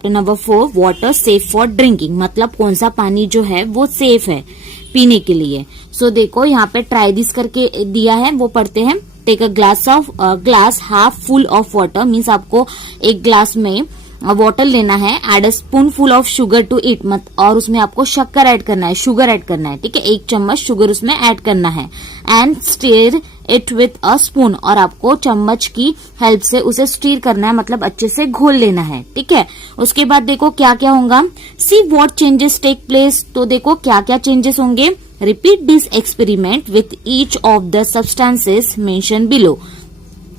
Chapter number 4 water safe for drinking, मतलब कौन सा पानी जो है वो सेफ है पीने के लिए। सो देखो यहाँ पे ट्राई दिस करके दिया है, वो पढ़ते हैं। Take a glass half full of water, means आपको एक ग्लास में वाटर लेना है। Add a spoonful of sugar to it, मत और उसमें आपको शक्कर ऐड करना है, शुगर ऐड करना है, ठीक है, 1 चम्मच शुगर उसमें ऐड करना है। And stir it with a spoon, और आपको चम्मच की हेल्प से उसे स्टीर करना है, मतलब अच्छे से घोल लेना है, ठीक है। उसके बाद देखो क्या क्या होगा, see what changes take place, तो देखो क्या क्या चेंजेस होंगे। Repeat this experiment with each of the substances mention below,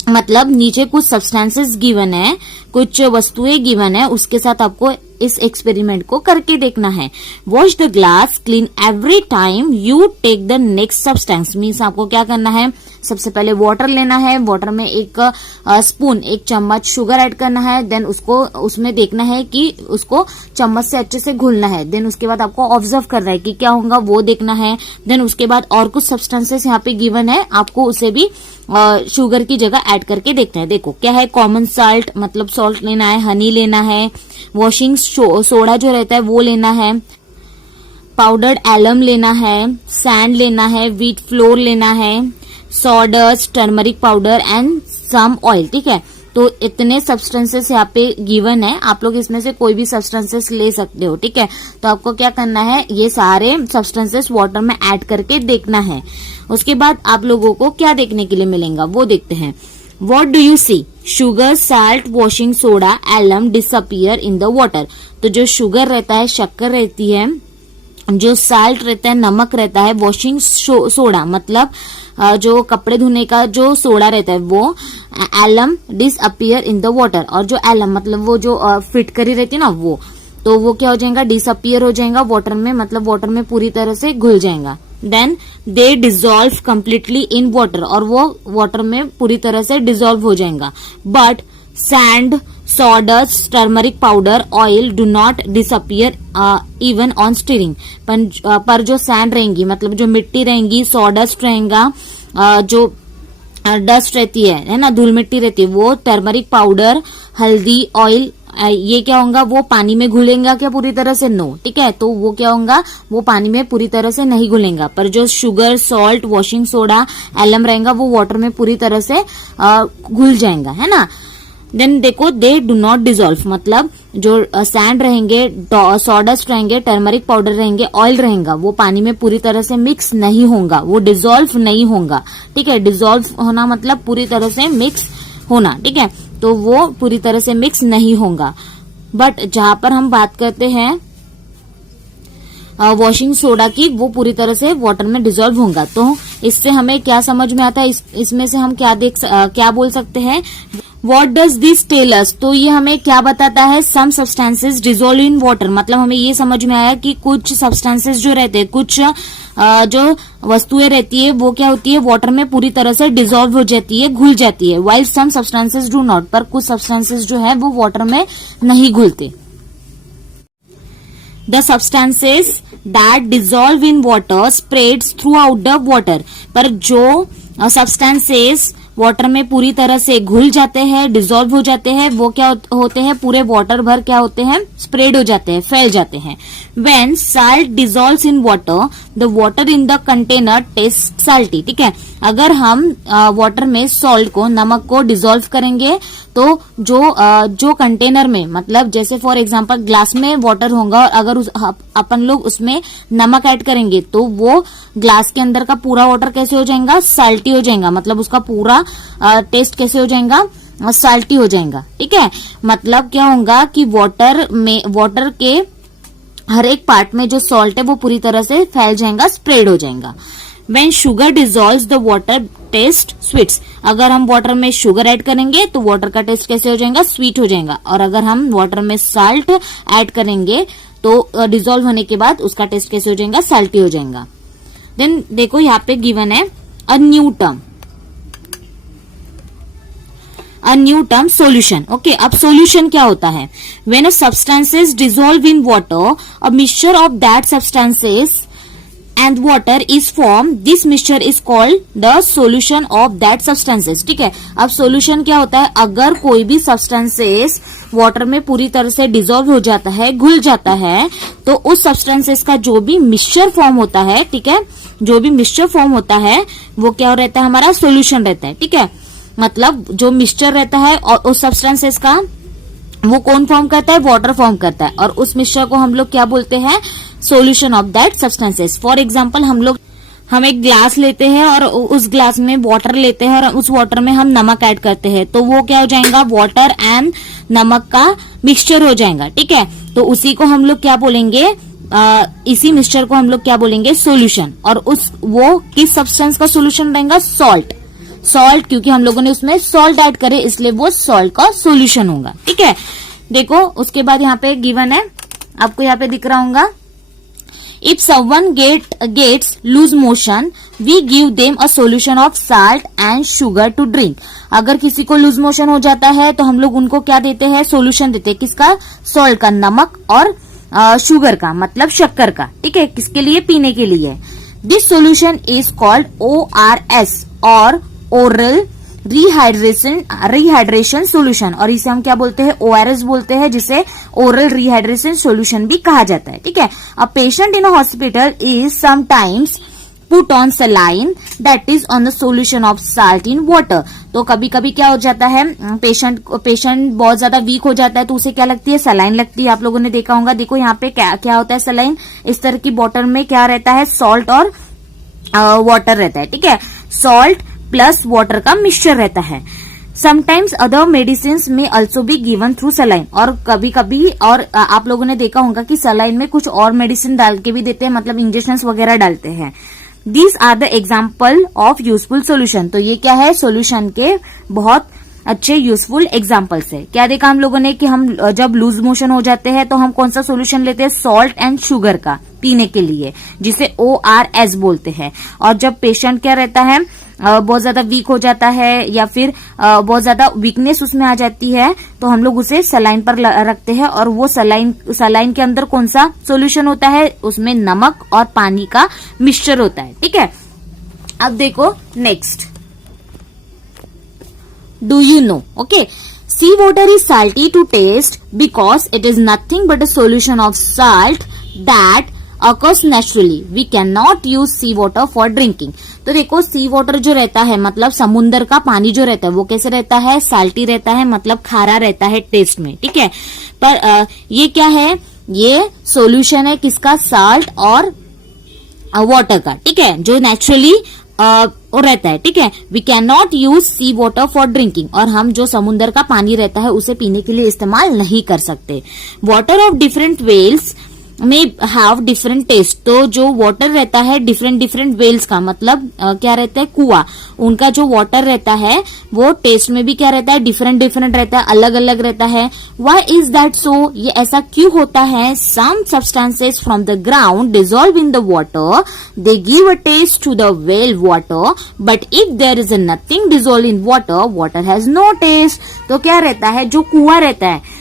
मतलब नीचे कुछ सब्सटेंसेस गिवन है, कुछ वस्तुएं गिवन है, उसके साथ आपको इस एक्सपेरिमेंट को करके देखना है। Wash the glass clean every time you take the next substance, means आपको क्या करना है, सबसे पहले वाटर लेना है, वाटर में 1 चम्मच शुगर ऐड करना है, देन उसको उसमें देखना है कि उसको चम्मच से अच्छे से घुलना है। देन उसके बाद आपको ऑब्जर्व करना है कि क्या होगा वो देखना है। देन उसके बाद और कुछ सब्सटेंसेस यहाँ पे गिवन है, आपको उसे भी शुगर की जगह ऐड करके देखना है। देखो क्या है, कॉमन साल्ट मतलब सॉल्ट लेना है, हनी लेना है, वॉशिंग सोडा जो रहता है वो लेना है, पाउडर्ड एलम लेना है, सैंड लेना है, व्हीट फ्लोर लेना है, sawdust, turmeric powder and some oil, ठीक है। तो इतने सब्सटेंसेस यहाँ पे गिवन है, आप लोग इसमें से कोई भी सब्सटेंसेस ले सकते हो, ठीक है। तो आपको क्या करना है, ये सारे सब्सटेंसेस वाटर में ऐड करके देखना है। उसके बाद आप लोगों को क्या देखने के लिए मिलेगा वो देखते हैं। What do you see? Sugar, salt, washing soda, alum disappear in the water. तो जो शुगर रहता है, शक्कर रहती है, जो साल्ट रहता है, नमक रहता है, वॉशिंग सोडा मतलब जो कपड़े धोने का जो सोडा रहता है वो, alum disappear in the water, और जो एलम मतलब वो जो फिटकरी रहती है ना वो, तो वो क्या हो जाएगा, डिसअपियर हो जाएगा वाटर में, मतलब वाटर में पूरी तरह से घुल जाएगा। Then they dissolve completely in water, और वो वाटर में पूरी तरह से डिजोल्व हो जाएगा। But sand, sawdust, turmeric powder, oil do not disappear even on steering. पर जो सैंड रहेंगी मतलब जो मिट्टी रहेंगी, सॉडस्ट रहेगा, जो डस्ट रहती है ना, धूल मिट्टी रहती है, वो टर्मरिक पाउडर, हल्दी, ऑयल, ये क्या होगा, वो पानी में घुलेगा क्या पूरी तरह से, नो, ठीक है। तो वो क्या होगा, वो पानी में पूरी तरह से नहीं घुलेगा। पर जो sugar, salt, washing soda, alum रहेगा वो वाटर में पूरी तरह से घुल जाएगा, है ना। देन देखो दे डू नॉट डिजोल्व, मतलब जो सैंड रहेंगे, सॉडस्ट रहेंगे, टर्मरिक पाउडर रहेंगे, ऑयल रहेगा, वो पानी में पूरी तरह से मिक्स नहीं होगा, वो डिजोल्व नहीं होगा, ठीक है। डिजोल्व होना मतलब पूरी तरह से मिक्स होना, ठीक है। तो वो पूरी तरह से मिक्स नहीं होगा। बट जहां पर हम बात करते हैं वॉशिंग सोडा की, वो पूरी तरह से वाटर में डिजोल्व होगा। तो इससे हमें क्या समझ में आता है, इसमें से हम क्या बोल सकते हैं, what does this tell us, तो ये हमें क्या बताता है, some substances dissolve in water, मतलब हमें ये समझ में आया कि कुछ सब्सटेंसेस जो रहते हैं, कुछ जो वस्तुएं रहती है वो क्या होती है, वाटर में पूरी तरह से डिजोल्व हो जाती है, घुल जाती है। While some substances do not, पर कुछ सब्सटेंसेस जो है वो वाटर में नहीं घुलते। The substances that dissolve in water spreads throughout the water, पर जो सब्सटेंसेस वाटर में पूरी तरह से घुल जाते हैं, डिजोल्व हो जाते हैं, वो क्या होते हैं, पूरे वाटर भर क्या होते हैं, स्प्रेड हो जाते हैं, फैल जाते हैं। When salt dissolves in water, the water in the container taste salty, ठीक है। अगर हम वाटर में सॉल्ट को, नमक को डिजोल्व करेंगे तो जो कंटेनर में, मतलब जैसे फॉर एग्जांपल ग्लास में वाटर होगा और अगर अपन लोग उसमें नमक ऐड करेंगे तो वो ग्लास के अंदर का पूरा वाटर कैसे हो जाएगा, साल्टी हो जाएगा, मतलब उसका पूरा टेस्ट कैसे हो जाएगा, साल्टी हो जाएगा, ठीक है। मतलब क्या होगा कि वाटर के हर एक पार्ट में जो सॉल्ट है वो पूरी तरह से फैल जाएगा, स्प्रेड हो जाएगा। When sugar dissolves the water taste sweets, अगर हम वाटर में शुगर ऐड करेंगे तो वाटर का टेस्ट कैसे हो जाएगा, स्वीट हो जाएगा। और अगर हम वाटर में साल्ट ऐड करेंगे तो डिजोल्व होने के बाद उसका टेस्ट कैसे हो जाएगा, साल्टी हो जाएगा। देन देखो यहाँ पे गिवन है a new term solution. Okay, अब सोल्यूशन क्या होता है, when a substances dissolve in water, a mixture of that substances and water is formed, this mixture is called the solution of that substances. ठीक है, अब solution क्या होता है, अगर कोई भी substances वाटर में पूरी तरह से डिजोल्व हो जाता है, घुल जाता है, तो उस substances का जो भी मिक्सचर फॉर्म होता है, ठीक है, जो भी मिक्सचर फॉर्म होता है वो क्या रहता है, हमारा सोल्यूशन रहता है. ठीक है, मतलब जो मिक्सचर रहता है और उस सब्सटेंसेस का वो कौन फॉर्म करता है, वाटर फॉर्म करता है, और उस मिक्सचर को हम लोग क्या बोलते हैं, solution of that substances. For example हम एक ग्लास लेते हैं और उस ग्लास में वाटर लेते हैं और उस वाटर में हम नमक ऐड करते हैं, तो वो क्या हो जाएगा, वाटर एंड नमक का मिक्सचर हो जाएगा. ठीक है, तो उसी को हम लोग क्या बोलेंगे, इसी मिक्सचर को हम लोग क्या बोलेंगे, सोल्यूशन. और वो किस सब्सटेंस का सोल्यूशन रहेगा, सॉल्ट, क्योंकि हम लोगों ने उसमें सॉल्ट ऐड करे इसलिए वो सॉल्ट का सोल्यूशन होगा. ठीक है, देखो उसके बाद यहाँ पे गिवन है, आपको यहाँ पे दिख रहा होगा, if someone gets loose motion we give them a solution of salt and sugar to drink. अगर किसी को लूज मोशन हो जाता है तो हम लोग उनको क्या देते हैं, सोल्यूशन देते हैं. किसका, सॉल्ट का, नमक और शुगर का, मतलब शक्कर का. ठीक है, किसके लिए, पीने के लिए. This solution is called ORS और ओरल रिहाइड्रेशन सोल्यूशन, और इसे हम क्या बोलते हैं, ORS बोलते हैं, जिसे ओरल रिहाइड्रेशन सोल्यूशन भी कहा जाता है. ठीक है, a patient in a hospital is sometimes put on saline that is on the solution of salt in water. तो कभी कभी क्या हो जाता है, पेशेंट बहुत ज्यादा वीक हो जाता है तो उसे क्या लगती है, सलाइन लगती है. आप लोगों ने देखा होगा, देखो यहाँ पे क्या होता है, सलाइन. इस तरह की बॉटल में क्या रहता है, सॉल्ट और वाटर रहता है. ठीक है, सॉल्ट प्लस वाटर का मिक्सचर रहता है. समटाइम्स अदर मेडिसिन में also be given through saline, और कभी कभी और आप लोगों ने देखा होगा कि सलाइन में कुछ और मेडिसिन डाल के भी देते हैं, मतलब इंजेक्शन वगैरह डालते हैं. These are the example of useful solution. तो ये क्या है, सोल्यूशन के बहुत अच्छे यूजफुल एग्जाम्पल्स है. क्या देखा हम लोगों ने कि हम जब लूज मोशन हो जाते हैं तो हम कौन सा सोल्यूशन लेते हैं, सॉल्ट एंड शुगर का, पीने के लिए, जिसे ORS बोलते हैं. और जब पेशेंट क्या रहता है, बहुत ज्यादा वीक हो जाता है या फिर बहुत ज्यादा वीकनेस उसमें आ जाती है, तो हम लोग उसे सलाइन पर रखते हैं, और वो सलाइन के अंदर कौन सा सोल्यूशन होता है, उसमें नमक और पानी का मिक्सचर होता है. ठीक है, अब देखो next, do you know. Okay, sea water is salty to taste because it is nothing but a solution of salt that occurs naturally. We cannot use sea water for drinking. तो देखो सी water जो रहता है, मतलब समुन्द्र का पानी जो रहता है, वो कैसे रहता है, साल्टी रहता है, मतलब खारा रहता है टेस्ट में. ठीक है, पर ये क्या है, ये सोल्यूशन है किसका, साल्ट और वाटर का. ठीक है, जो नेचुरली वो रहता है. ठीक है, we can not use sea water for drinking, और हम जो समुन्द्र का पानी रहता है उसे पीने के लिए इस्तेमाल नहीं कर सकते. वाटर ऑफ डिफरेंट वेल्स में हैव डिफरेंट टेस्ट. तो जो वाटर रहता है डिफरेंट वेल्स का, मतलब क्या रहता है, कुआं, उनका जो वाटर रहता है वो टेस्ट में भी क्या रहता है, डिफरेंट रहता है, अलग अलग रहता है. व्हाई इज दैट सो, ये ऐसा क्यों होता है. Some substances from the ground dissolve in the water, they give a taste to the well water, but if there is nothing dissolve in water, water has no taste. तो क्या रहता है, जो कुआं रहता है,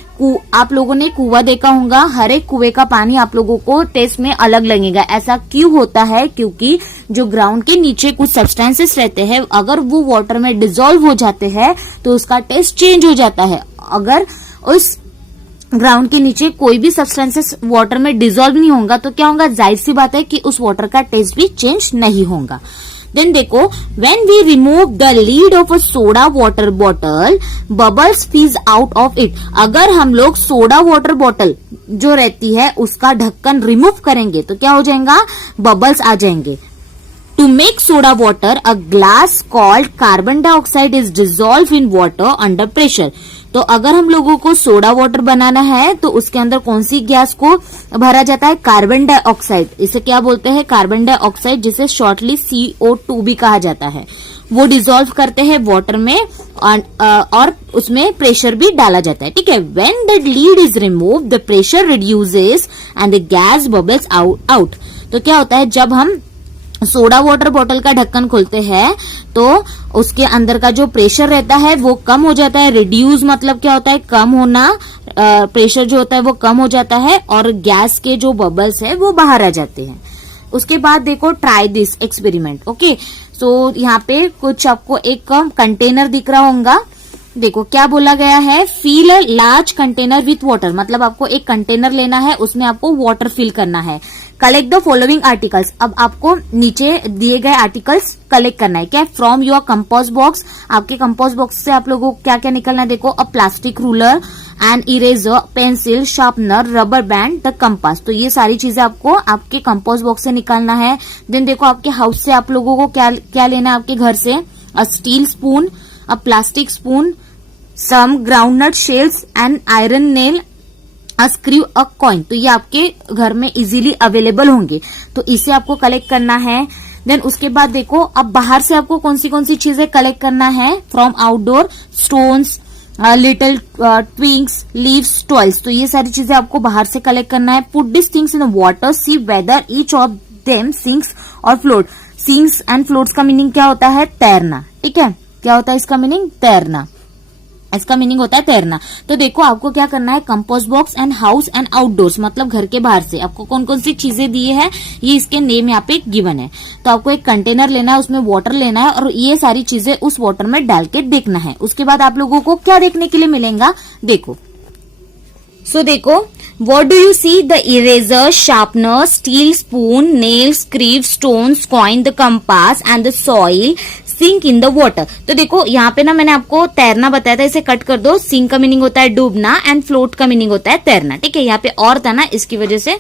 आप लोगों ने कुआं देखा होगा, हर एक कुएं का पानी आप लोगों को टेस्ट में अलग लगेगा. ऐसा क्यों होता है, क्योंकि जो ग्राउंड के नीचे कुछ सब्सटेंसेस रहते हैं, अगर वो वाटर में डिजोल्व हो जाते हैं तो उसका टेस्ट चेंज हो जाता है. अगर उस ग्राउंड के नीचे कोई भी सब्सटेंसेस वाटर में डिजोल्व नहीं होगा तो क्या होगा, जाहिर सी बात है कि उस वाटर का टेस्ट भी चेंज नहीं होगा. देन देखो, when we remove the lid of a soda water bottle, bubbles fizz out of it. अगर हम लोग सोडा वाटर बॉटल जो रहती है उसका ढक्कन रिमूव करेंगे तो क्या हो जाएगा, बबल्स आ जाएंगे. To make soda water, a glass called carbon dioxide is dissolved in water under pressure. तो अगर हम लोगों को सोडा वाटर बनाना है तो उसके अंदर कौन सी गैस को भरा जाता है, कार्बन डाइऑक्साइड. इसे क्या बोलते हैं, कार्बन डाइऑक्साइड, जिसे शॉर्टली CO2 भी कहा जाता है. वो डिसॉल्व करते हैं वाटर में और उसमें प्रेशर भी डाला जाता है. ठीक है, when the lead is remove the pressure reduces and the gas bubbles out. तो क्या होता है, जब हम सोडा वाटर बॉटल का ढक्कन खोलते हैं तो उसके अंदर का जो प्रेशर रहता है वो कम हो जाता है. रिड्यूस मतलब क्या होता है, कम होना, प्रेशर जो होता है वो कम हो जाता है और गैस के जो बबल्स है वो बाहर आ जाते हैं. उसके बाद देखो ट्राई दिस एक्सपेरिमेंट। ओके, सो यहाँ पे कुछ आपको एक कंटेनर दिख रहा होगा। देखो क्या बोला गया है, fill a large container with water, मतलब आपको एक कंटेनर लेना है, उसमें आपको वाटर फिल करना है। कलेक्ट द फॉलोइंग आर्टिकल्स, अब आपको नीचे दिए गए आर्टिकल्स कलेक्ट करना है। क्या, फ्रॉम योर कंपोस्ट बॉक्स, आपके कंपोस्ट बॉक्स से आप लोगों को क्या क्या निकलना है, देखो अ plastic ruler and eraser, pencil, sharpener, rubber band, the compass. तो ये सारी चीजें आपको आपके कंपोस्ट बॉक्स से निकालना है। देन देखो आपके हाउस से आप लोगों को क्या क्या लेना है, आपके घर से a steel spoon, a plastic spoon, some groundnut shells and iron nail, a screw, a coin. तो ये आपके घर में इजीली अवेलेबल होंगे, तो इसे आपको कलेक्ट करना है। देन उसके बाद देखो अब बाहर से आपको कौन सी चीजें कलेक्ट करना है, from outdoor, stones, little twigs, leaves, tiles. तो ये सारी चीजें आपको बाहर से कलेक्ट करना है। Put this things in water, see whether each of them sinks और फ्लोट। सिंक्स एंड फ्लोट्स का मीनिंग क्या होता है, तैरना। ठीक है, क्या होता है इसका मीनिंग, तैरना। इसका मीनिंग होता है तैरना। तो देखो आपको क्या करना है, compost box and house and outdoors, मतलब घर के बाहर से आपको कौन कौन सी चीजें दी है, ये इसके नेम यहाँ पे गिवन है। तो आपको एक कंटेनर लेना है, उसमें वाटर लेना है और ये सारी चीजें उस वाटर में डाल के देखना है। उसके बाद आप लोगों को क्या देखने के लिए मिलेगा, देखो। सो देखो, what do you see? The eraser, sharpener, steel spoon, nails, screw, stones, coin, the compass and the soil sink in the water. तो देखो यहाँ पे ना मैंने आपको तैरना बताया था, इसे कट कर दो। सिंक का मीनिंग होता है डूबना एंड फ्लोट का मीनिंग होता है तैरना। ठीक है, यहाँ पे और था ना, इसकी वजह से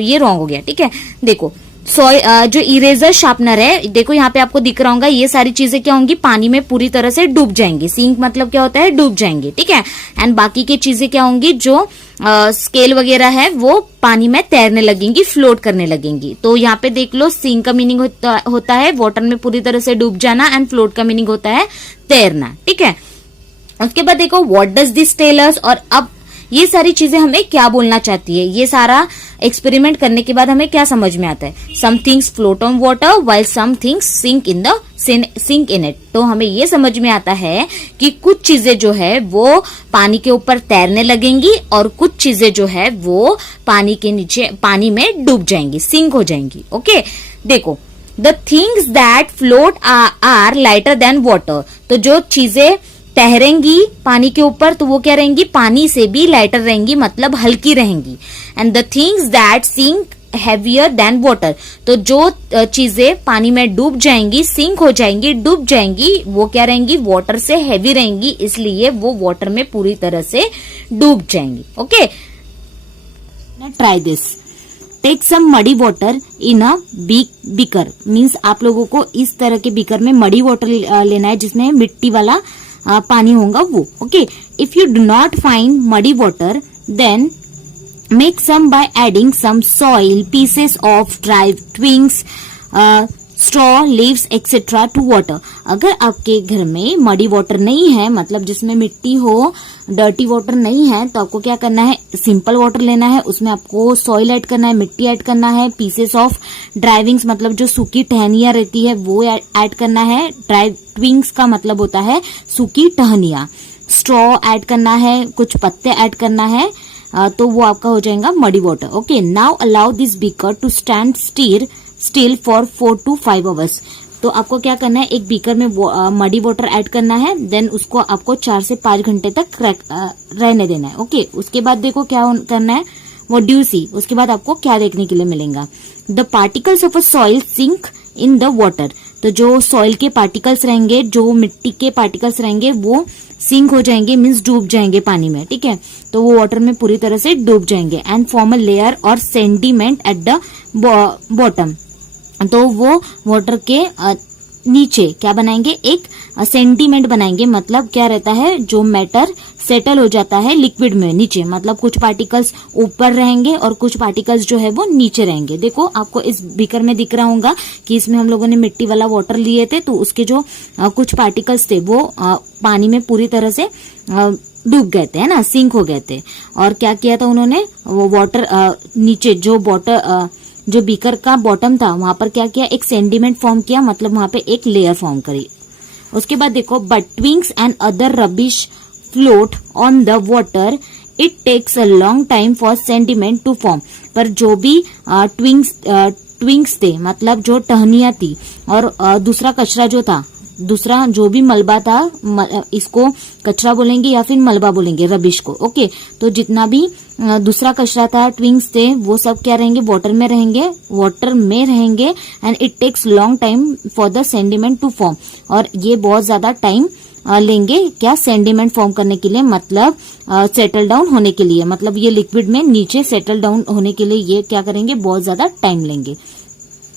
ये रॉन्ग हो गया। ठीक है, देखो जो इरेजर शार्पनर है, देखो यहाँ पे आपको दिख रहा होगा, ये सारी चीजें क्या होंगी, पानी में पूरी तरह से डूब जाएंगी। सिंक मतलब क्या होता है, डूब जाएंगे। ठीक है, एंड बाकी की चीजें क्या होंगी, जो स्केल वगैरह है वो पानी में तैरने लगेंगी, फ्लोट करने लगेंगी। तो यहाँ पे देख लो, सिंक का मीनिंग होता है वाटर में पूरी तरह से डूब जाना एंड फ्लोट का मीनिंग होता है तैरना। ठीक है, उसके बाद देखो what does this tell us, और अब ये सारी चीजें हमें क्या बोलना चाहती है, ये सारा एक्सपेरिमेंट करने के बाद हमें क्या समझ में आता है। Some things float on water while some things sink in it. तो हमें ये समझ में आता है कि कुछ चीजें जो है वो पानी के ऊपर तैरने लगेंगी और कुछ चीजें जो है वो पानी के नीचे, पानी में डूब जाएंगी, सिंक हो जाएंगी। ओके, देखो the things that float are lighter than water. तो जो चीजें तैरेंगी पानी के ऊपर तो वो क्या रहेंगी, पानी से भी लाइटर रहेंगी, मतलब हल्की रहेंगी। And the things that sink heavier than water. तो जो चीजें पानी में डूब जाएंगी, सिंक हो जाएंगी, डूब जाएंगी, वो क्या रहेंगी, वाटर से हैवी रहेंगी, इसलिए वो वाटर में पूरी तरह से डूब जाएंगी। Okay, try this. Take some muddy water in a beaker, means आप लोगों को इस तरह के बीकर में मडी वाटर लेना है जिसमें मिट्टी वाला पानी होगा वो। Okay, if you do not find muddy water then make some by adding some soil, pieces of dry twigs, straw, leaves etcetera to water. अगर आपके घर में मडी वाटर नहीं है, मतलब जिसमें मिट्टी हो, डर्टी वाटर नहीं है, तो आपको क्या करना है, सिंपल वाटर लेना है, उसमें आपको सॉइल ऐड करना है, मिट्टी ऐड करना है, पीसेस ऑफ ड्राइविंग्स मतलब जो सूखी टहनियां रहती है वो ऐड करना है। ड्राई ट्विंग्स का मतलब होता है सूखी टहनियां। स्ट्रॉ ऐड करना है, कुछ पत्ते ऐड करना है, तो वो आपका हो जाएगा muddy water. Okay, now allow this beaker to stand still for 4 to 5 hours। तो आपको क्या करना है, एक बीकर में मडी वाटर ऐड करना है, देन उसको आपको 4 से 5 घंटे तक रहने देना है। ओके, उसके बाद देखो क्या करना है, व्हाट डू यू सी, उसके बाद आपको क्या देखने के लिए मिलेगा, the particles of a soil sink in the water. तो जो सॉइल के पार्टिकल्स रहेंगे, जो मिट्टी के पार्टिकल्स रहेंगे वो सिंक हो जाएंगे, मीन्स डूब जाएंगे पानी में। ठीक है, तो वो वाटर में पूरी तरह से डूब जाएंगे। एंड फॉर्म अ लेयर और सेंडिमेंट एट द बॉटम। तो वो वाटर के नीचे क्या बनाएंगे, एक सेंटीमेंट बनाएंगे, मतलब क्या रहता है, जो मैटर सेटल हो जाता है लिक्विड में नीचे, मतलब कुछ पार्टिकल्स ऊपर रहेंगे और कुछ पार्टिकल्स जो है वो नीचे रहेंगे। देखो आपको इस बीकर में दिख रहा होगा कि इसमें हम लोगों ने मिट्टी वाला वाटर लिए थे, तो उसके जो कुछ पार्टिकल्स थे वो पानी में पूरी तरह से डूब गए थे, है ना, सिंक हो गए थे। और क्या किया था उन्होंने, वो वाटर नीचे जो बीकर का बॉटम था वहां पर क्या किया, एक सेंडिमेंट फॉर्म किया, मतलब वहां पे एक लेयर फॉर्म करी। उसके बाद देखो, but twigs and other rubbish float on the water, it takes a long time for sediment to form. पर जो भी ट्विंक्स थे मतलब जो टहनियां थी, और दूसरा कचरा जो था, दूसरा जो भी मलबा था, इसको कचरा बोलेंगे या फिर मलबा बोलेंगे, रबिश को। ओके, तो जितना भी दूसरा कचरा था, ट्विंक्स थे, वो सब क्या रहेंगे, वाटर में रहेंगे and it takes long time for the sediment to form, और ये बहुत ज्यादा टाइम लेंगे क्या, सेंडिमेंट फॉर्म करने के लिए, मतलब सेटल डाउन होने के लिए, मतलब ये लिक्विड में नीचे सेटल डाउन होने के लिए ये क्या करेंगे, बहुत ज्यादा टाइम लेंगे।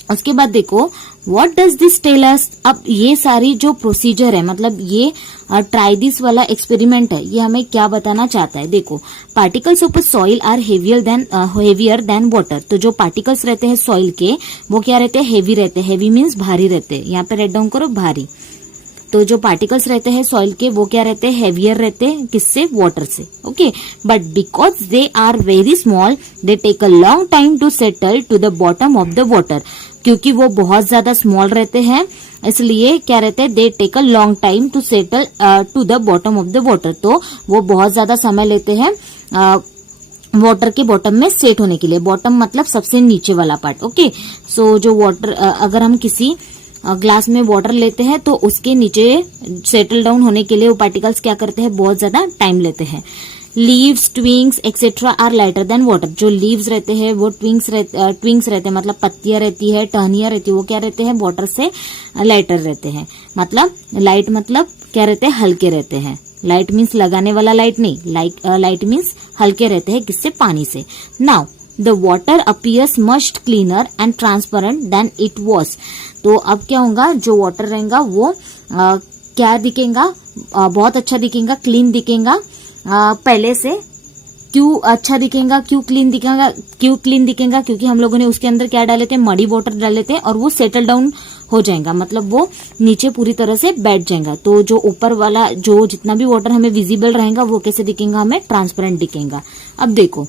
उसके बाद देखो what does this tell us. अब ये सारी जो प्रोसीजर है, मतलब ये ट्राई दिस वाला एक्सपेरिमेंट है, ये हमें क्या बताना चाहता है। देखो, particles of soil are heavier than water. तो जो पार्टिकल्स रहते हैं सॉइल के, वो क्या रहते हैं, हेवी रहते हैं। हेवी मीन्स भारी रहते हैं, यहाँ पे राइट डाउन करो, भारी। तो जो पार्टिकल्स रहते हैं सॉइल के, वो क्या रहते हैं, हेवियर रहते हैं, किससे, वाटर से। Okay, but because they are very small they take a long time to settle to the bottom of the water. क्योंकि वो बहुत ज्यादा स्मॉल रहते हैं, इसलिए क्या रहते हैं, they take a long time to settle to the bottom of the water. तो वो बहुत ज्यादा समय लेते हैं वाटर के बॉटम में सेट होने के लिए। बॉटम मतलब सबसे नीचे वाला पार्ट। ओके, सो जो वाटर, अगर हम किसी ग्लास में वाटर लेते हैं तो उसके नीचे सेटल डाउन होने के लिए वो पार्टिकल्स क्या करते हैं, बहुत ज्यादा टाइम लेते हैं। Leaves, twigs etcetera are lighter than water. जो लीव्स रहते हैं वो ट्विंग्स रहते हैं, मतलब पत्तियां रहती है, टहनियां रहती है, वो क्या रहते हैं, वाटर से लाइटर रहते हैं। मतलब लाइट मतलब क्या रहते हैं, हल्के रहते हैं। लाइट मीन्स लगाने वाला लाइट नहीं, लाइट मीन्स हल्के रहते हैं, किससे, पानी से। Now the water appears much cleaner and transparent than it was. तो अब क्या होगा, जो वाटर रहेगा वो क्या दिखेगा, बहुत अच्छा दिखेगा, क्लीन दिखेगा पहले से। क्यों अच्छा दिखेगा, क्यों क्लीन दिखेगा, क्योंकि हम लोगों ने उसके अंदर क्या डाले थे, मडी वाटर डाले थे, और वो सेटल डाउन हो जाएगा, मतलब वो नीचे पूरी तरह से बैठ जाएगा। तो जो ऊपर वाला जो जितना भी वाटर हमें विजिबल रहेगा वो कैसे दिखेगा, हमें ट्रांसपेरेंट दिखेगा। अब देखो,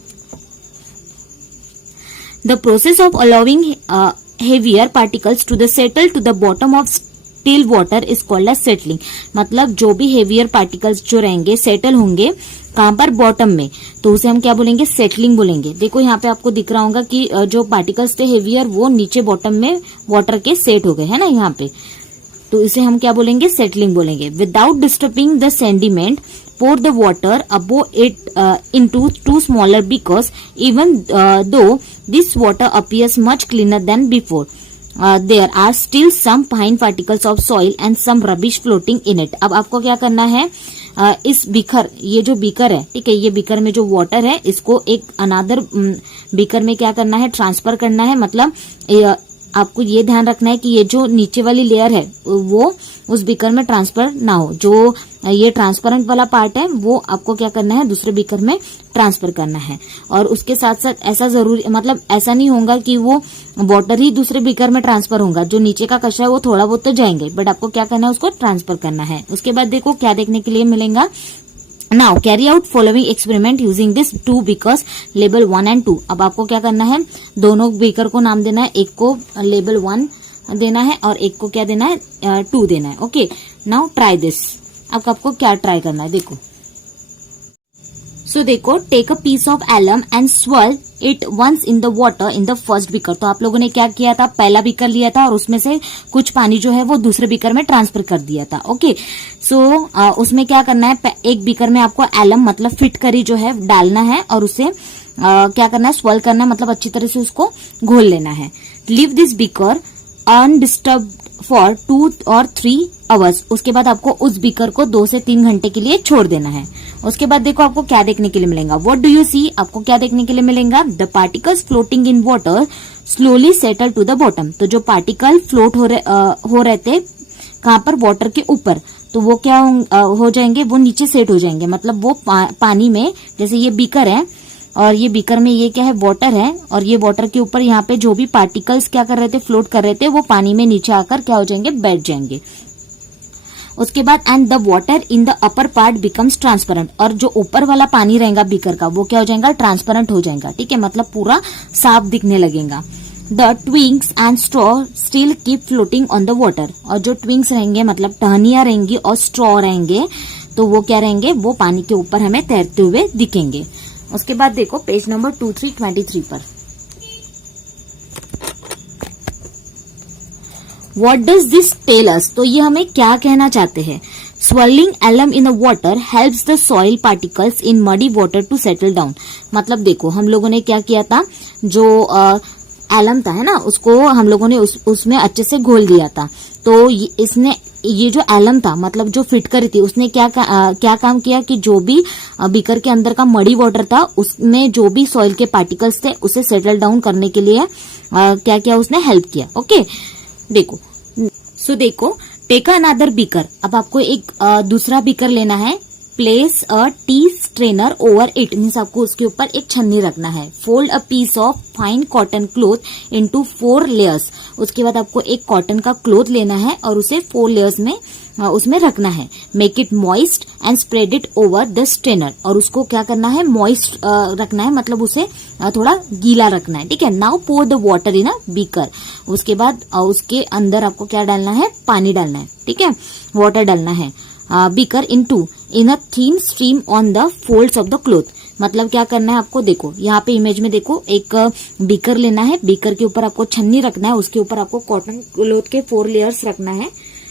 the process of allowing heavier particles to the settle to the bottom of still water is called as settling. मतलब जो भी हेवियर पार्टिकल्स जो रहेंगे सेटल होंगे कहां पर, बॉटम में, तो उसे हम क्या बोलेंगे, सेटलिंग बोलेंगे। देखो यहाँ पे आपको दिख रहा होगा कि जो पार्टिकल्स थे हेवियर वो नीचे बॉटम में वाटर के सेट हो गए, है ना यहाँ पे, तो इसे हम क्या बोलेंगे, सेटलिंग बोलेंगे। Without disturbing the sediment pour the water above it into two smaller beakers, even though this water appears much cleaner than before. There are still some fine particles of soil and some rubbish floating in it. अब आपको क्या करना है, इस beaker, ये जो beaker है, ठीक है, ये बीकर में जो वाटर है इसको एक अनादर बीकर में क्या करना है, ट्रांसफर करना है। मतलब आपको ये ध्यान रखना है कि ये जो नीचे वाली लेयर है वो उस बीकर में ट्रांसफर ना हो। जो ये ट्रांसपेरेंट वाला पार्ट है वो आपको क्या करना है, दूसरे बीकर में ट्रांसफर करना है। और उसके साथ साथ ऐसा जरूरी, मतलब ऐसा नहीं होगा कि वो वाटर ही दूसरे बीकर में ट्रांसफर होगा, जो नीचे का कचरा है वो थोड़ा बहुत तो जाएंगे, बट आपको क्या करना है, उसको ट्रांसफर करना है। उसके बाद देखो क्या देखने के लिए मिलेगा। Now carry out following experiment using this two beakers label 1 and 2। अब आपको क्या करना है, दोनों बीकर को नाम देना है, एक को लेबल 1 देना है और एक को क्या देना है, 2 देना है। Okay, now try this. अब आपको क्या ट्राई करना है, देखो। सो देखो, take a piece of alum and swirl it once in the water in the first beaker. तो आप लोगों ने क्या किया था, पहला बीकर लिया था और उसमें से कुछ पानी जो है वो दूसरे बीकर में ट्रांसफर कर दिया था। ओके, सो उसमें क्या करना है, एक बीकर में आपको एलम मतलब फिटकरी जो है डालना है और उसे क्या करना है, स्वर्ल करना है, मतलब अच्छी तरह से उसको घोल लेना है। Leave this beaker undisturbed for 2 or 3 hours. उसके बाद आपको उस बीकर को 2 से 3 घंटे के लिए छोड़ देना है। उसके बाद देखो आपको क्या देखने के लिए मिलेगा, व्हाट डू यू सी। आपको क्या देखने के लिए मिलेगा, the particles floating in water slowly settle to the bottom. तो जो पार्टिकल फ्लोट हो रहे थे कहां पर, वाटर के ऊपर, तो वो क्या हो जाएंगे, वो नीचे सेट हो जाएंगे। मतलब वो पानी में, जैसे ये बीकर है और ये बीकर में ये क्या है, वाटर है, और ये वाटर के ऊपर यहाँ पे जो भी पार्टिकल्स क्या कर रहे थे, फ्लोट कर रहे थे, वो पानी में नीचे आकर क्या हो जाएंगे, बैठ जाएंगे। उसके बाद and the water in the upper part becomes transparent. और जो ऊपर वाला पानी रहेगा बीकर का वो क्या हो जाएगा, ट्रांसपेरेंट हो जाएगा। ठीक है, मतलब पूरा साफ दिखने लगेगा। The twigs and straw still keep floating on the water. और जो ट्विंग्स रहेंगे मतलब टहनियां रहेंगी और स्ट्रॉ रहेंगे, तो वो क्या रहेंगे, वो पानी के ऊपर हमें तैरते हुए दिखेंगे। उसके बाद देखो पेज नंबर 2323 पर। What does this tell us, तो ये हमें क्या कहना चाहते हैं? swirling alum in the water helps the soil particles in muddy water to settle down। मतलब देखो हम लोगों ने क्या किया था, जो एलम था है ना, उसको हम लोगों ने उसमें अच्छे से घोल दिया था। तो इसने ये जो एलम था मतलब जो फिट करी थी उसने क्या काम किया कि जो भी बीकर के अंदर का मडी वाटर था उसमें जो भी सॉइल के पार्टिकल्स थे उसे सेटल डाउन करने के लिए क्या किया, उसने हेल्प किया। ओके देखो, सो देखो टेक अनदर बीकर, अब आपको एक दूसरा बीकर लेना है। Place a tea strainer over it, means आपको उसके ऊपर एक छन्नी रखना है। Fold a piece of fine cotton cloth into 4 layers, उसके बाद आपको एक कॉटन का क्लोथ लेना है और उसे 4 लेयर्स में उसमें रखना है। Make it moist and spread it over the strainer, और उसको क्या करना है, मॉइस्ट रखना है, मतलब उसे थोड़ा गीला रखना है। ठीक है, now pour the water in a beaker, उसके बाद उसके अंदर आपको क्या डालना है, पानी डालना है। ठीक है, वाटर डालना है। Beaker in a thin stream on the folds of the cloth, मतलब क्या करना है आपको, देखो यहाँ पे इमेज में देखो एक बीकर लेना है, बीकर के ऊपर आपको छन्नी रखना है, उसके ऊपर आपको कॉटन क्लोथ के 4 लेयर्स रखना है।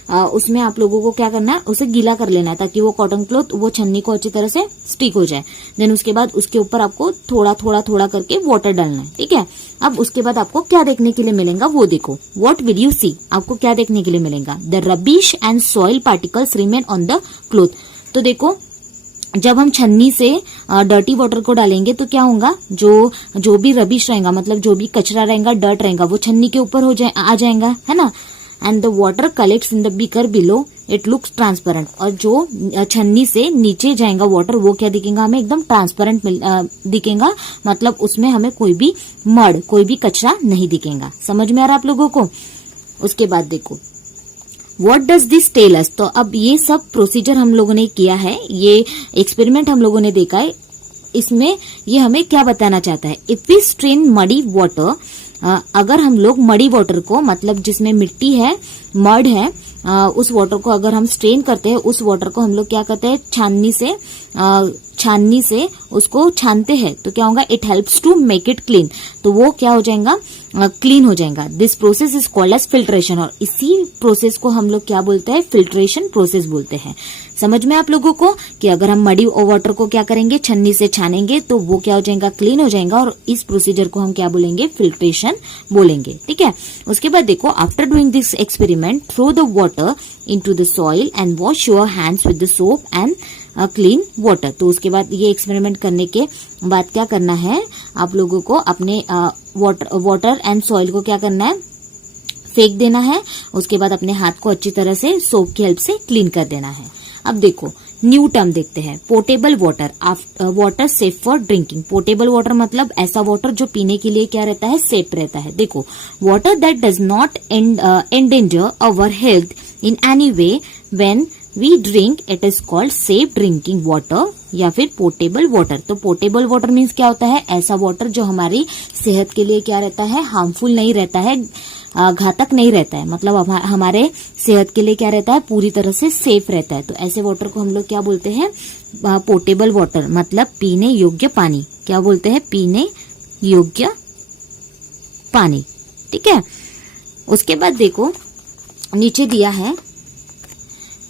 उसमें आप लोगों को क्या करना है, उसे गीला कर लेना है ताकि वो कॉटन क्लोथ वो छन्नी को अच्छी तरह से स्टिक हो जाए। देन उसके बाद उसके ऊपर आपको थोड़ा थोड़ा थोड़ा करके वाटर डालना है। ठीक है, अब उसके बाद आपको क्या देखने के लिए मिलेगा वो देखो, व्हाट विल यू सी, आपको क्या देखने के लिए मिलेगा, the rubbish and soil particles remain on the cloth. तो देखो जब हम छन्नी से डर्टी वाटर को डालेंगे तो क्या होगा, जो भी रबिश रहेगा मतलब जो भी कचरा रहेगा, डर्ट रहेगा, वो छन्नी के ऊपर आ जाएगा, है ना। And the water collects in the beaker below, it looks transparent, और जो छन्नी से नीचे जाएगा वाटर वो क्या दिखेगा, हमें एकदम ट्रांसपेरेंट दिखेगा, मतलब उसमें हमें कोई भी मड, कोई भी कचरा नहीं दिखेगा। समझ में आ रहा आप लोगों को। उसके बाद देखो what does this tell us, तो अब ये सब प्रोसीजर हम लोगों ने किया है, ये एक्सपेरिमेंट हम लोगों ने देखा है, इसमें ये हमें क्या बताना चाहता है, if we strain muddy water, अगर हम लोग मडी वाटर को, मतलब जिसमें मिट्टी है, मड है, उस वाटर को अगर हम स्ट्रेन करते हैं, उस वाटर को हम लोग क्या करते हैं, छाननी से उसको छानते हैं, तो क्या होगा, it helps to make it clean, तो वो क्या हो जाएगा, क्लीन हो जाएगा। This process is called as filtration, और इसी प्रोसेस को हम लोग क्या बोलते हैं, फिल्ट्रेशन प्रोसेस बोलते हैं। समझ में आप लोगों को कि अगर हम मडी वाटर को क्या करेंगे, छन्नी से छानेंगे तो वो क्या हो जाएगा, क्लीन हो जाएगा, और इस प्रोसीजर को हम क्या बोलेंगे, फिल्ट्रेशन बोलेंगे। ठीक है, उसके बाद देखो after doing this experiment throw the water into the soil and wash your hands with the soap and clean water. तो उसके बाद ये एक्सपेरिमेंट करने के बाद क्या करना है, आप लोगों को अपने वाटर एंड सॉइल को क्या करना है, फेंक देना है। उसके बाद अपने हाथ को अच्छी तरह से सोप की हेल्प से क्लीन कर देना है। अब देखो न्यू टर्म देखते हैं, portable water, water safe for drinking. Portable water मतलब ऐसा वाटर जो पीने के लिए क्या रहता है, सेफ रहता है। देखो water that does not endanger our health in any way when we drink, it is called safe drinking water या फिर पोर्टेबल वाटर। तो पोर्टेबल वाटर मीन्स क्या होता है, ऐसा वाटर जो हमारी सेहत के लिए क्या रहता है, हार्मफुल नहीं रहता है, घातक नहीं रहता है, मतलब हमारे सेहत के लिए क्या रहता है, पूरी तरह से सेफ रहता है। तो ऐसे वाटर को हम लोग क्या बोलते हैं, पोर्टेबल वाटर, मतलब पीने योग्य पानी। क्या बोलते हैं, पीने योग्य पानी। ठीक है, उसके बाद देखो नीचे दिया है,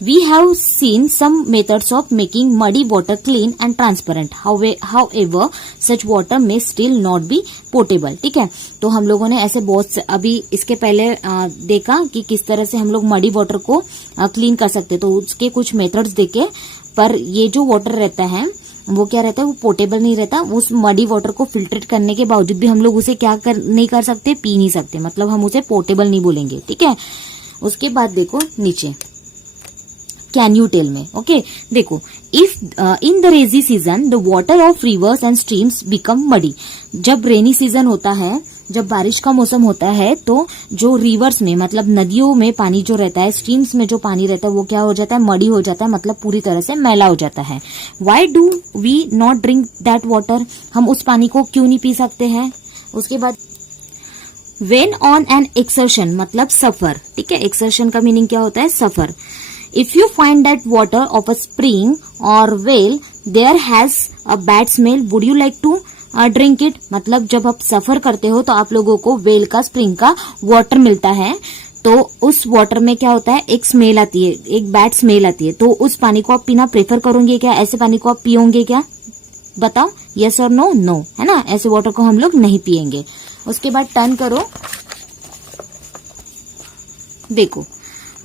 We have seen some methods of making muddy water clean and transparent. However, such water may still not be potable. ठीक है, तो हम लोगों ने ऐसे बहुत से अभी इसके पहले देखा कि किस तरह से हम लोग मडी वाटर को क्लीन कर सकते, तो उसके कुछ मेथड्स देखे, पर ये जो वाटर रहता है वो क्या रहता है, वो पोर्टेबल नहीं रहता। उस मडी वाटर को फिल्ट्रेट करने के बावजूद भी हम लोग उसे नहीं कर सकते, पी नहीं सकते, मतलब हम उसे पोर्टेबल नहीं बोलेंगे। ठीक है, उसके बाद देखो नीचे कैन यू टेल में, ओके देखो, if in the rainy season the water of reverse and streams become muddy. जब रेनी सीजन होता है, जब बारिश का मौसम होता है, तो जो रिवर्स में मतलब नदियों में पानी जो रहता है, स्ट्रीम्स में जो पानी रहता है वो क्या हो जाता है, मडी हो जाता है, मतलब पूरी तरह से मैला हो जाता है। Why do we not drink that water, हम उस पानी को क्यों नहीं पी सकते हैं। उसके बाद वेन ऑन एन एक्सर्शन, मतलब सफर। ठीक है, एक्सर्शन का मीनिंग क्या होता है, सफर। If you find that water of a spring or well there has a bad smell, would you like to drink it? मतलब जब आप सफर करते हो तो आप लोगों को वेल का, स्प्रिंग का वाटर मिलता है, तो उस वाटर में क्या होता है, एक स्मेल आती है, एक बैड स्मेल आती है। तो उस पानी को आप पीना प्रेफर करोगे क्या? ऐसे पानी को आप पियोगे क्या? बताओ, यस और नो? नो, है ना, ऐसे वाटर को हम लोग नहीं पिएंगे। उसके बाद टर्न करो, देखो,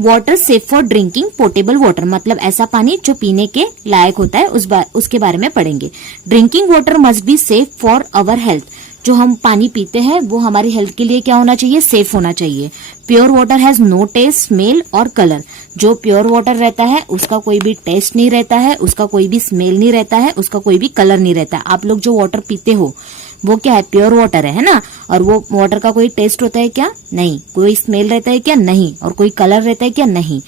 water safe for drinking, portable water, मतलब ऐसा पानी जो पीने के लायक होता है, उसके बारे में पढ़ेंगे। Drinking water must be safe for our health, जो हम पानी पीते हैं वो हमारी हेल्थ के लिए क्या होना चाहिए? सेफ होना चाहिए। Pure water has no taste, smell और कलर, जो प्योर वाटर रहता है उसका कोई भी टेस्ट नहीं रहता है, उसका कोई भी स्मेल नहीं रहता है, उसका कोई भी कलर नहीं रहता है। आप लोग जो वाटर पीते हो वो क्या है? प्योर वाटर है ना। और वो वाटर का कोई टेस्ट होता है क्या? नहीं। कोई स्मेल रहता है क्या? नहीं। और कोई कलर रहता है क्या? नहीं।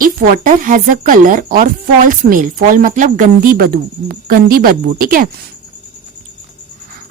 If water has a colour और फॉल स्मेल, फॉल मतलब गंदी बदबू, ठीक है।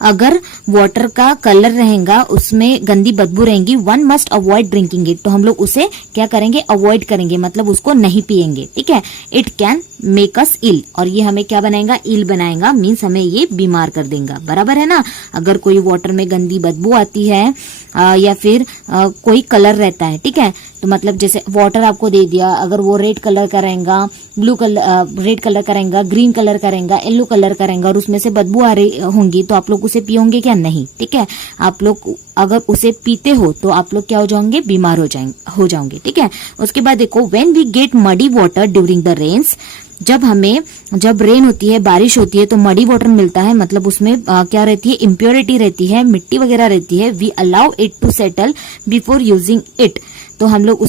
अगर वाटर का कलर रहेगा, उसमें गंदी बदबू रहेगी, one must avoid drinking it, तो हम लोग उसे क्या करेंगे? अवॉइड करेंगे, मतलब उसको नहीं पिएंगे, ठीक है। इट कैन मेक अस इल, और ये हमें क्या बनाएगा? इल बनाएगा, मीन्स हमें ये बीमार कर देगा, बराबर है ना। अगर कोई वाटर में गंदी बदबू आती है या फिर कोई कलर रहता है, ठीक है, तो मतलब जैसे वाटर आपको दे दिया, अगर वो रेड कलर का रहेगा, रेड कलर का रहेगा, ग्रीन कलर का रहेगा, येलो कलर का रहेगा, और उसमें से बदबू आ रही होंगी, तो आप लोग उसे पियोगे क्या? नहीं, ठीक है। आप लोग अगर उसे पीते हो तो आप लोग क्या हो जाओगे? बीमार हो जाओगे, ठीक है। उसके बाद देखो, when we get muddy water during the rains, जब रेन होती है, बारिश होती है, तो मडी वाटर मिलता है, मतलब उसमें क्या रहती है? इम्प्योरिटी रहती है, मिट्टी वगैरह रहती है। We allow it to settle before using it, तो हम लोग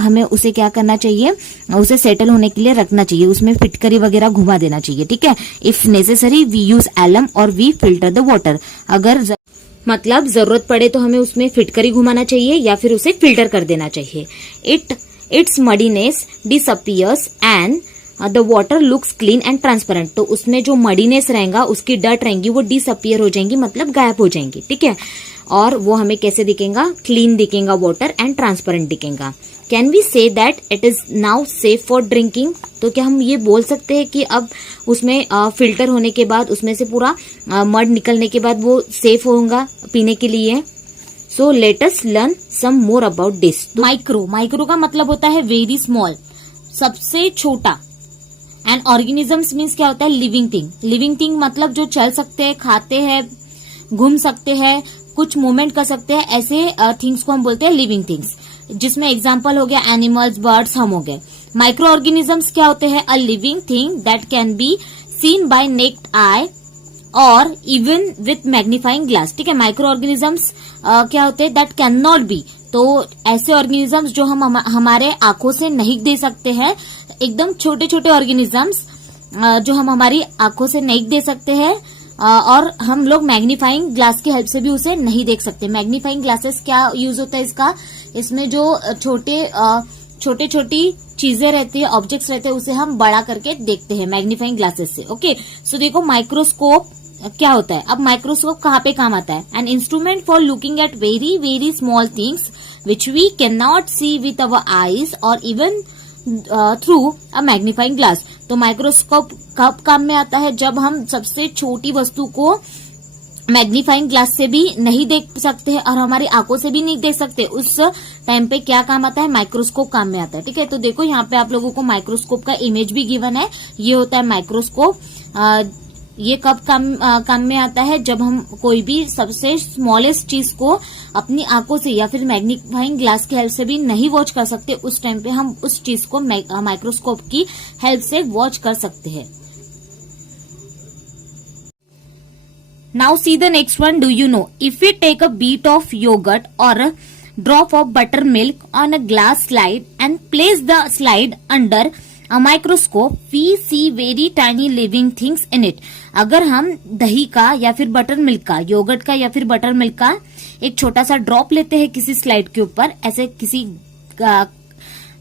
हमें उसे क्या करना चाहिए? उसे सेटल होने के लिए रखना चाहिए, उसमें फिटकरी वगैरह घुमा देना चाहिए, ठीक है। If necessary we use alum और वी फिल्टर द वाटर, अगर मतलब जरूरत पड़े तो हमें उसमें फिटकरी घुमाना चाहिए या फिर उसे फिल्टर कर देना चाहिए। Its muddiness disappears and the water looks clean and transparent, तो उसमें जो मडीनेस रहेगा, उसकी डर्ट रहेंगी, वो डिसअपियर हो जाएंगी, मतलब गायब हो जाएंगी, ठीक है। और वो हमें कैसे दिखेगा? क्लीन दिखेगा वाटर एंड ट्रांसपेरेंट दिखेगा। Can we say that it is now safe for drinking, तो क्या हम ये बोल सकते हैं कि अब उसमें फिल्टर होने के बाद, उसमें से पूरा मड निकलने के बाद वो सेफ होगा पीने के लिए? So let us learn some more about this. Micro का मतलब होता है वेरी स्मॉल, सबसे छोटा। एंड ऑर्गेनिजम्स मीन्स क्या होता है? लिविंग थिंग मतलब जो चल सकते हैं, खाते हैं, घूम सकते हैं, कुछ मूवमेंट कर सकते हैं, ऐसे थिंग्स को हम बोलते हैं लिविंग थिंग्स, जिसमें एग्जांपल हो गया एनिमल्स, बर्ड्स, हम हो गए। माइक्रो ऑर्गेनिजम्स क्या होते हैं? A living thing that can be seen by naked eye और इवन विथ मैग्नीफाइंग ग्लास, ठीक है। माइक्रो ऑर्गेनिजम्स क्या होते हैं? दैट कैन नॉट बी, तो ऐसे ऑर्गेनिजम्स जो हम हमारे आंखों से नहीं देख सकते हैं, एकदम छोटे छोटे ऑर्गेनिजम्स जो हम हमारी आंखों से नहीं देख सकते हैं, और हम लोग मैग्नीफाइंग ग्लास की हेल्प से भी उसे नहीं देख सकते। मैग्नीफाइंग ग्लासेस क्या यूज होता है इसका? इसमें जो छोटी चीजें रहती है, ऑब्जेक्ट्स रहते हैं, उसे हम बड़ा करके देखते हैं मैग्नीफाइंग ग्लासेस से। ओके, सो देखो माइक्रोस्कोप क्या होता है। अब माइक्रोस्कोप कहाँ पे काम आता है? An instrument for looking at very very small things which we can not see with our eyes और even through a magnifying glass. तो माइक्रोस्कोप कब काम में आता है? जब हम सबसे छोटी वस्तु को मैग्नीफाइंग ग्लास से भी नहीं देख सकते हैं और हमारी आंखों से भी नहीं देख सकते, उस टाइम पे क्या काम आता है? माइक्रोस्कोप काम में आता है, ठीक है। तो देखो यहाँ पे आप लोगों को माइक्रोस्कोप का इमेज भी गिवन है, ये होता है माइक्रोस्कोप। ये कब काम में आता है? जब हम कोई भी सबसे स्मॉलेस्ट चीज को अपनी आंखों से या फिर मैग्नीफाइंग ग्लास की हेल्प से भी नहीं वॉच कर सकते, उस टाइम पे हम उस चीज को माइक्रोस्कोप की हेल्प से वॉच कर सकते हैं। Now see the next one. Do you know, if we take a bit of yogurt or a drop of buttermilk on a glass slide and place the slide under a microscope, we see very tiny living things in it. अगर हम दही का या फिर butter milk का, yogurt का या फिर बटर मिल्क का एक छोटा सा ड्रॉप लेते हैं किसी स्लाइड के ऊपर, ऐसे किसी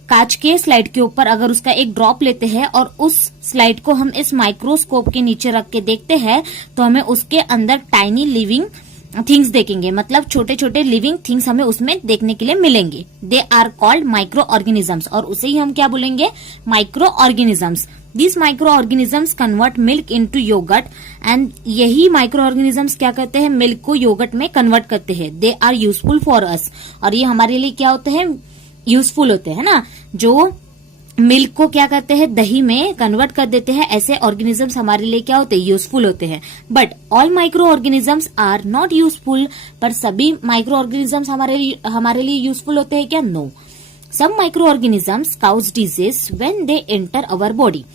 कांच के स्लाइड के ऊपर अगर उसका एक ड्रॉप लेते हैं और उस स्लाइड को हम इस माइक्रोस्कोप के नीचे रख के देखते हैं, तो हमें उसके अंदर टाइनी लिविंग थिंग्स देखेंगे, मतलब छोटे छोटे लिविंग थिंग्स हमें उसमें देखने के लिए मिलेंगे। They are called micro organisms, और उसे ही हम क्या बोलेंगे? Micro organisms. This micro organisms convert milk into yogurt, and यही माइक्रो ऑर्गेनिजम्स क्या करते हैं? मिल्क को योगर्ट में कन्वर्ट करते हैं। They are useful for us, और ये हमारे लिए क्या होते हैं? यूजफुल होते हैं ना, जो मिल्क को क्या करते हैं दही में कन्वर्ट कर देते हैं, ऐसे ऑर्गेनिजम्स हमारे लिए क्या होते हैं यूजफुल होते हैं। But all micro organisms are not useful, पर सभी माइक्रो ऑर्गेनिजम्स हमारे लिए यूजफुल होते हैं क्या? No. Some micro organisms cause disease when they enter our body.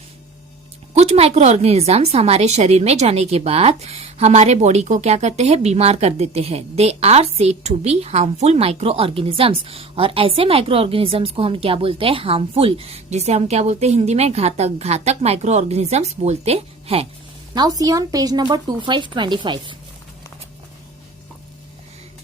कुछ माइक्रो ऑर्गेनिजम्स हमारे शरीर में जाने के बाद हमारे बॉडी को क्या करते हैं बीमार कर देते हैं। They are said to be harmful micro organisms, और ऐसे माइक्रो ऑर्गेनिजम्स को हम क्या बोलते हैं? हार्मफुल, जिसे हम क्या बोलते हैं हिंदी में घातक माइक्रो ऑर्गेनिजम्स बोलते हैं। Now see on page number 2525,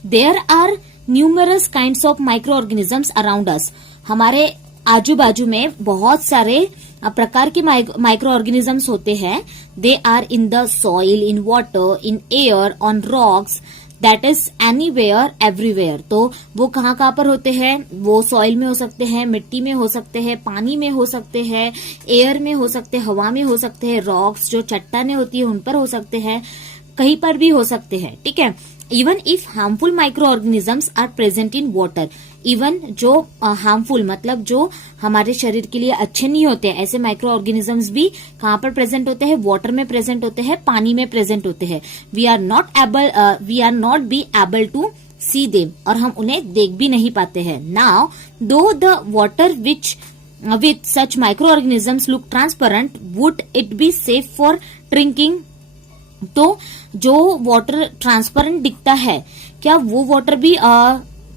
there are numerous kinds of micro organisms around us. हमारे आजू बाजू में बहुत सारे प्रकार के माइक्रो ऑर्गेनिजम्स होते हैं। They are in the soil, in water, in air, on rocks, that is anywhere everywhere. तो वो कहाँ पर होते हैं? वो सॉइल में हो सकते हैं, मिट्टी में हो सकते हैं, पानी में हो सकते हैं, एयर में हो सकते हैं, हवा में हो सकते हैं, रॉक्स जो चट्टाने होती है उन पर हो सकते हैं, कहीं पर भी हो सकते हैं, ठीक है। Even if harmful micro organisms are present in water, even जो हार्मफुल मतलब जो हमारे शरीर के लिए अच्छे नहीं होते, ऐसे माइक्रो ऑर्गेनिजम्स भी कहाँ पर प्रेजेंट होते हैं? वाटर में प्रेजेंट होते हैं, पानी में प्रेजेंट होते हैं। We are not be able to see them, और हम उन्हें देख भी नहीं पाते हैं। नाउ दो the water which with such micro organisms look transparent, would it be safe for drinking? तो जो वाटर ट्रांसपेरेंट दिखता है, क्या वो वाटर भी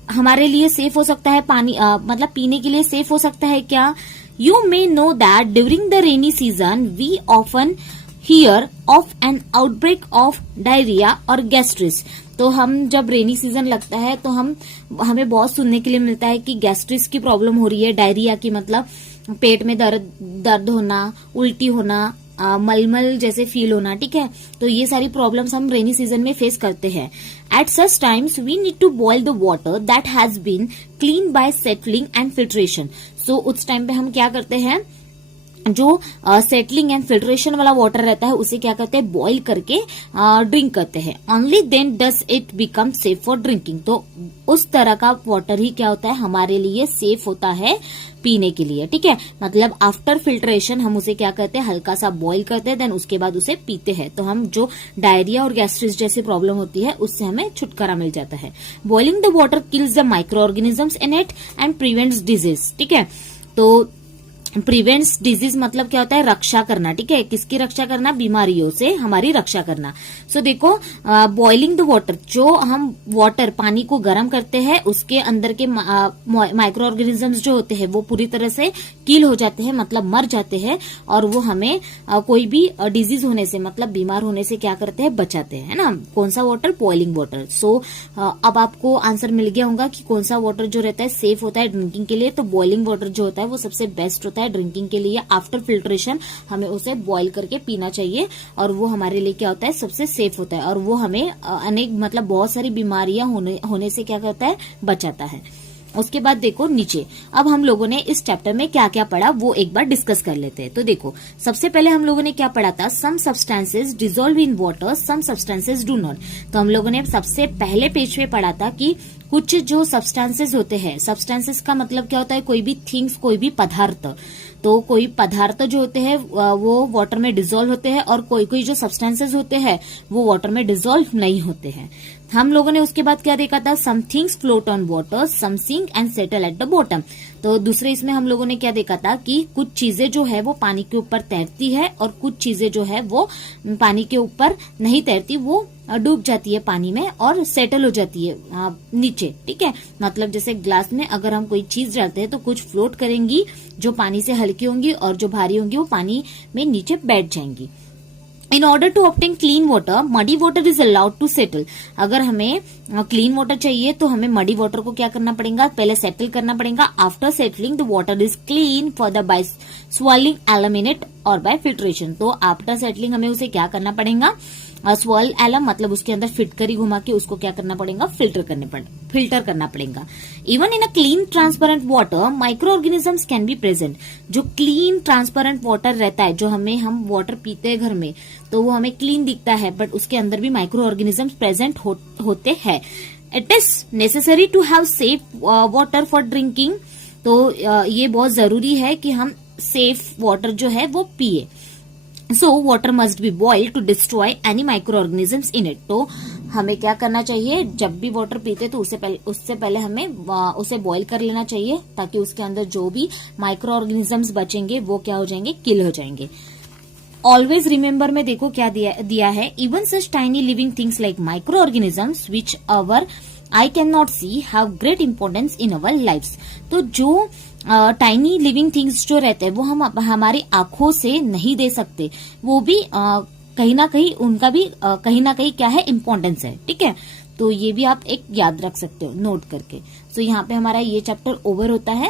हमारे लिए सेफ हो सकता है? पानी मतलब पीने के लिए सेफ हो सकता है क्या? You may know that during the rainy season we often hear of an outbreak of diarrhoea और गैस्ट्रिस। तो हम जब रेनी सीजन लगता है तो हमें बहुत सुनने के लिए मिलता है कि गैस्ट्रिस की प्रॉब्लम हो रही है। डायरिया की मतलब पेट में दर्द होना, उल्टी होना, मलमल जैसे फील होना, ठीक है। तो ये सारी प्रॉब्लम्स हम रेनी सीजन में फेस करते हैं। At such times we need to boil the water that has been clean by settling and filtration. So उस टाइम पे हम क्या करते हैं? जो सेटलिंग एंड फिल्ट्रेशन वाला वाटर रहता है उसे क्या करते हैं? बॉईल करके ड्रिंक करते हैं। Only then does it become safe for drinking. तो उस तरह का वाटर ही क्या होता है? हमारे लिए सेफ होता है पीने के लिए, ठीक है। मतलब आफ्टर फिल्ट्रेशन हम उसे क्या करते हैं? हल्का सा बॉईल करते हैं, देन उसके बाद उसे पीते हैं। तो हम जो डायरिया और गैस्ट्रिस जैसी प्रॉब्लम होती है उससे हमें छुटकारा मिल जाता है। Boiling the water kills the micro organisms in it and prevents disease, ठीक है। तो प्रिवेंट्स डिजीज मतलब क्या होता है? रक्षा करना, ठीक है। किसकी रक्षा करना? बीमारियों से हमारी रक्षा करना। सो देखो, बॉइलिंग द वाटर, जो हम वाटर पानी को गर्म करते हैं उसके अंदर के माइक्रो ऑर्गेनिजम्स जो होते हैं वो पूरी तरह से किल हो जाते हैं, मतलब मर जाते हैं, और वो हमें कोई भी डिजीज होने से मतलब बीमार होने से क्या करते हैं? बचाते हैं, है ना। कौन सा वाटर? Boiling water. सो अब आपको आंसर मिल गया होगा कि कौन सा वाटर जो रहता है सेफ होता है ड्रिंकिंग के लिए। तो बॉइलिंग वाटर जो होता है वो सबसे बेस्ट होता है ड्रिंकिंग के लिए। आफ्टर फिल्ट्रेशन हमें उसे बॉईल करके पीना चाहिए, और वो हमारे लिए क्या होता है? सबसे सेफ होता है, और वो हमें अनेक मतलब बहुत सारी बीमारियां होने से क्या करता है? बचाता है। उसके बाद देखो नीचे, अब हम लोगों ने इस चैप्टर में क्या क्या पढ़ा वो एक बार डिस्कस कर लेते हैं। तो देखो, सबसे पहले हम लोगों ने क्या पढ़ा था? Some substances dissolve in water, some substances do not. तो हम लोगों ने सबसे पहले पेज पे पढ़ा था कि कुछ जो सब्सटेंसेज होते हैं, सब्सटेंसेज का मतलब क्या होता है? कोई भी थिंग्स, कोई भी पदार्थ। तो कोई पदार्थ जो होते हैं वो वाटर में डिसॉल्व होते हैं, और कोई कोई जो सब्सटेंसेज होते हैं वो वाटर में डिसॉल्व नहीं होते हैं। हम लोगों ने उसके बाद क्या देखा था? Some things float on water, some sink and settle at the bottom. तो दूसरे इसमें हम लोगों ने क्या देखा था कि कुछ चीजें जो है वो पानी के ऊपर तैरती है, और कुछ चीजें जो है वो पानी के ऊपर नहीं तैरती, वो डूब जाती है पानी में और सेटल हो जाती है नीचे, ठीक है। मतलब जैसे ग्लास में अगर हम कोई चीज डालते हैं तो कुछ फ्लोट करेंगी जो पानी से हल्की होंगी, और जो भारी होंगी वो पानी में नीचे बैठ जाएंगी। In order to obtain clean water, muddy water is allowed to settle. अगर हमें क्लीन वाटर चाहिए तो हमें मडी वाटर को क्या करना पड़ेगा? पहले सेटल करना पड़ेगा। After settling the water is clean for by swelling eliminate और बाय फिल्ट्रेशन। तो आफ्टर सेटलिंग हमें उसे क्या करना पड़ेगा? स्वेल एलम मतलब उसके अंदर फिटकरी घुमा के उसको क्या करना पड़ेगा? फिल्टर करना पड़ेगा। Even in a clean transparent water micro organisms can be present. जो क्लीन ट्रांसपेरेंट वाटर रहता है, जो हम वाटर पीते हैं घर में, तो वो हमें क्लीन दिखता है, बट उसके अंदर भी माइक्रो ऑर्गेनिजम्स प्रेजेंट होते हैं। It is necessary to have safe water for drinking. तो ये बहुत जरूरी है कि हम सेफ वाटर जो है वो पिए। So water must be boiled to destroy any micro organisms in it. तो हमें क्या करना चाहिए, जब भी वाटर पीते तो उससे पहले हमें उसे बॉईल कर लेना चाहिए, ताकि उसके अंदर जो भी माइक्रो ऑर्गेनिजम्स बचेंगे वो क्या हो जाएंगे, किल हो जाएंगे। ऑलवेज रिमेम्बर में देखो क्या दिया है, even such tiny living things like micro organisms which our eye can not see have great importance in our lifes. तो जो टाइनी लिविंग थिंग्स जो रहते हैं वो हम हमारी आंखों से नहीं दे सकते, वो भी कहीं ना कहीं उनका भी कहीं ना कहीं क्या है, इम्पोर्टेंस है। ठीक है, तो ये भी आप एक याद रख सकते हो नोट करके। सो यहाँ पे हमारा ये चैप्टर ओवर होता है।